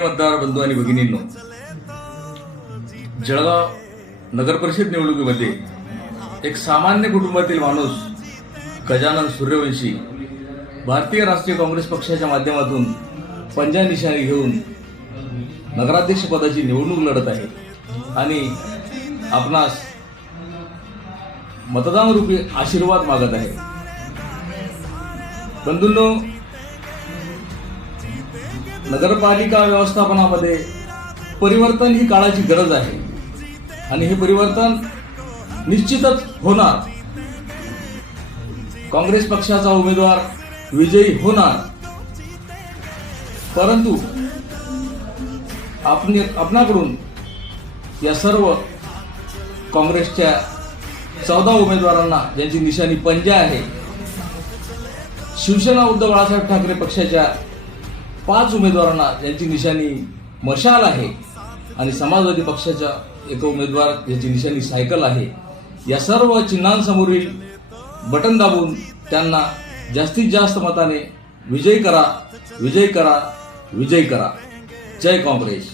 मतदार बंधू आणि भगिनींनो जळगाव नगर परिषद निवडणुकीमध्ये एक सामान्य कुटुंबातील माणूस गजानन सूर्यवंशी भारतीय राष्ट्रीय काँग्रेस पक्षाच्या माध्यमातून पंजा निशाणी घेऊन नगराध्यक्ष पदाची निवडणूक लढत आहे. आणि आपणास मतदान रूपी आशीर्वाद मागत आहे. बंधूंनो नगरपालिका व्यवस्थापनामध्ये परिवर्तन ही काळाची गरज आहे. आणि हे परिवर्तन निश्चितच होणार. काँग्रेस पक्षाचा उमेदवार विजयी होणार. परंतु आपण आपणाकडून या सर्व काँग्रेसच्या चौदा उमेदवारांना ज्यांची निशाणी पंजा आहे शिवसेना उद्धव बाळासाहेब ठाकरे पक्षाच्या पाच उमेदवारांना ज्यांची निशाणी मशाल आहे आणि समाजवादी पक्षाच्या एक उमेदवार ज्याची निशाणी सायकल आहे. या सर्व चिन्हांसमोरील बटन दाबून त्यांना जास्तीत जास्त मताने विजय करा विजय करा विजय करा. जय काँग्रेस.